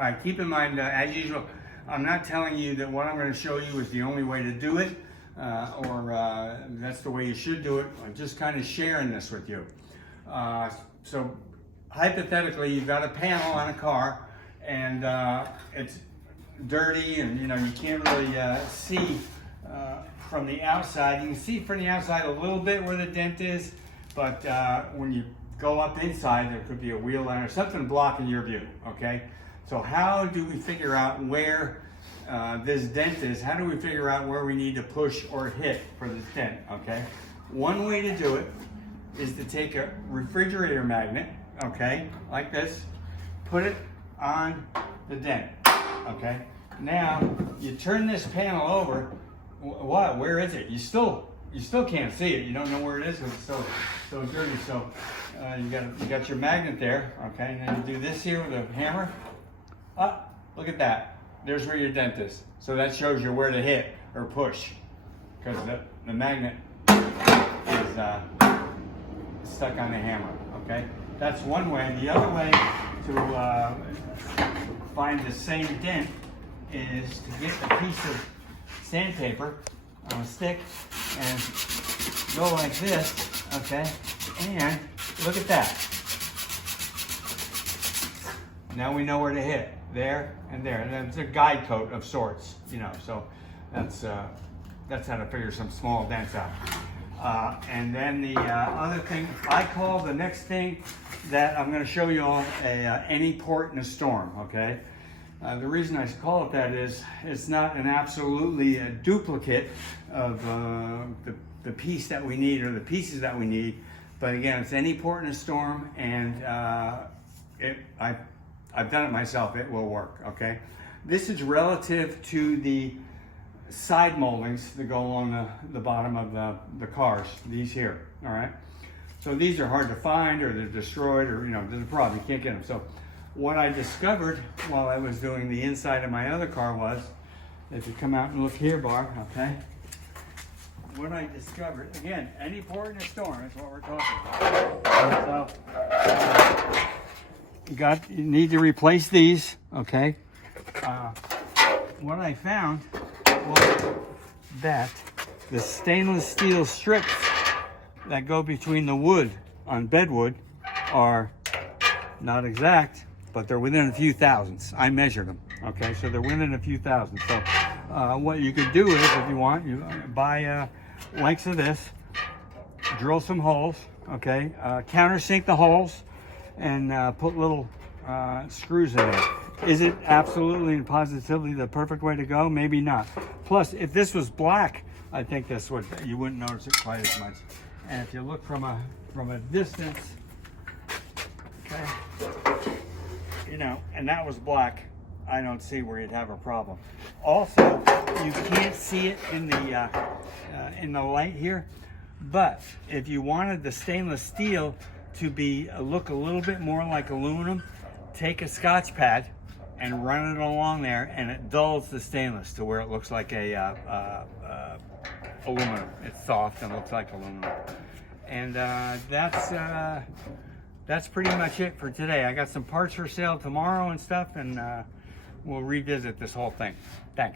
All right, keep in mind, as usual, I'm not telling you that what I'm going to show you is the only way to do it, or that's the way you should do it. I'm just kind of sharing this with you. So hypothetically, you've got a panel on a car, and it's dirty, and you can't really see from the outside. You can see from the outside a little bit where the dent is, but when you go up inside, there could be a wheel line or something blocking your view, okay? So how do we figure out where this dent is? How do we figure out where we need to push or hit for this dent, okay? One way to do it is to take a refrigerator magnet, okay, like this, put it on the dent, okay? Now, you turn this panel over. What? Where is it? You still can't see it. You don't know where it is because it's so dirty. So you got your magnet there, okay? And then you do this here with a hammer. Look at that. There's where your dent is. So that shows you where to hit or push, because the magnet is stuck on the hammer. Okay, that's one way. The other way to find the same dent is to get a piece of sandpaper on a stick and go like this, okay? And look at that. Now we know where to hit, there and there. And it's a guide coat of sorts, so that's how to figure some small dents out. And then the other thing, I call the next thing that I'm going to show you all any port in a storm, okay? The reason I call it that is it's not an absolutely a duplicate of the piece that we need or the pieces that we need, but again, it's any port in a storm, and I've done it myself. It will work, okay? This is relative to the side moldings that go along the bottom of the cars, these here, all right? So these are hard to find, or they're destroyed, or there's a problem, you can't get them. So what I discovered while I was doing the inside of my other car was, if you come out and look here, Bar, okay? What I discovered, again, any port in a storm is what we're talking about. So, you need to replace these, okay? What I found was that the stainless steel strips that go between the wood on bedwood are not exact, but they're within a few thousandths. I measured them, okay? So they're within a few thousandths. So what you could do is, if you want, you buy lengths of this, drill some holes, okay? Countersink the holes and put little screws in there. Is it absolutely and positively the perfect way to go? Maybe not. Plus, if this was black, I think you wouldn't notice it quite as much. And if you look from a distance, okay, and that was black, I don't see where you'd have a problem. Also, you can't see it in the light here, but if you wanted the stainless steel to look a little bit more like aluminum, take a Scotch pad and run it along there, and it dulls the stainless to where it looks like aluminum. It's soft and looks like aluminum. And that's pretty much it for today. I got some parts for sale tomorrow and stuff, and we'll revisit this whole thing. Thanks.